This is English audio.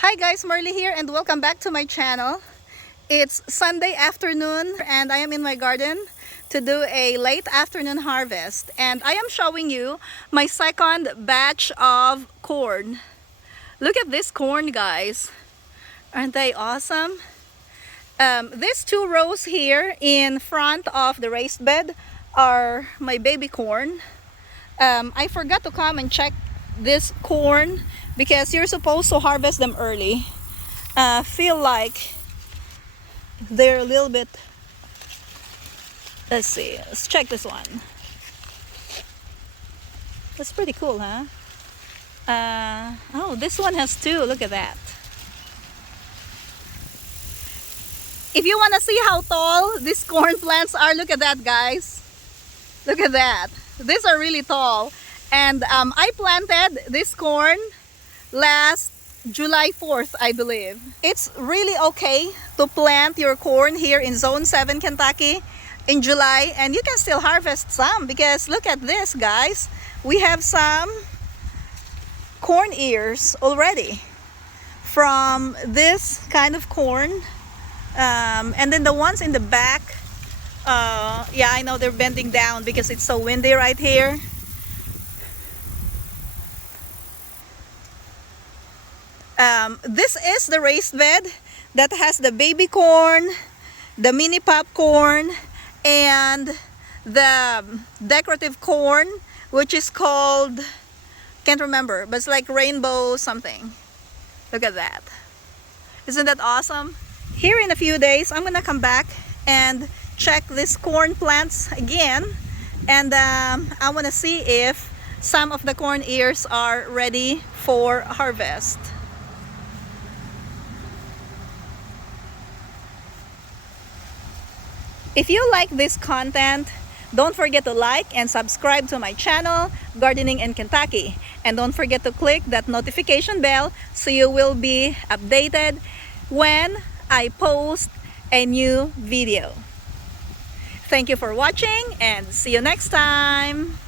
Hi guys, Marley here and welcome back to my channel. It's Sunday afternoon and I am in my garden to do a late afternoon harvest, and I am showing you my second batch of corn. Look at this corn, guys. Aren't they awesome? These two rows here in front of the raised bed are my baby corn. I forgot to come and check this corn because you're supposed to harvest them early. Feel like they're a little bit, let's see, let's check this one. That's pretty cool, huh? Oh, this one has two. Look at that. If you want to see how tall these corn plants are, look at that, guys. Look at that. These are really tall. And I planted this corn last July 4th, I believe. It's really okay to plant your corn here in Zone 7, Kentucky in July, and you can still harvest some because look at this, guys. We have some corn ears already from this kind of corn. And then the ones in the back, yeah, I know they're bending down because it's so windy right here. This is the raised bed that has the baby corn, the mini popcorn, and the decorative corn, which is called, can't remember, but it's like rainbow something. Look at that. Isn't that awesome? Here in a few days, I'm gonna come back and check these corn plants again, and I wanna see if some of the corn ears are ready for harvest. If you like this content, don't forget to like and subscribe to my channel, Gardening in Kentucky. And don't forget to click that notification bell so you will be updated when I post a new video. Thank you for watching and see you next time.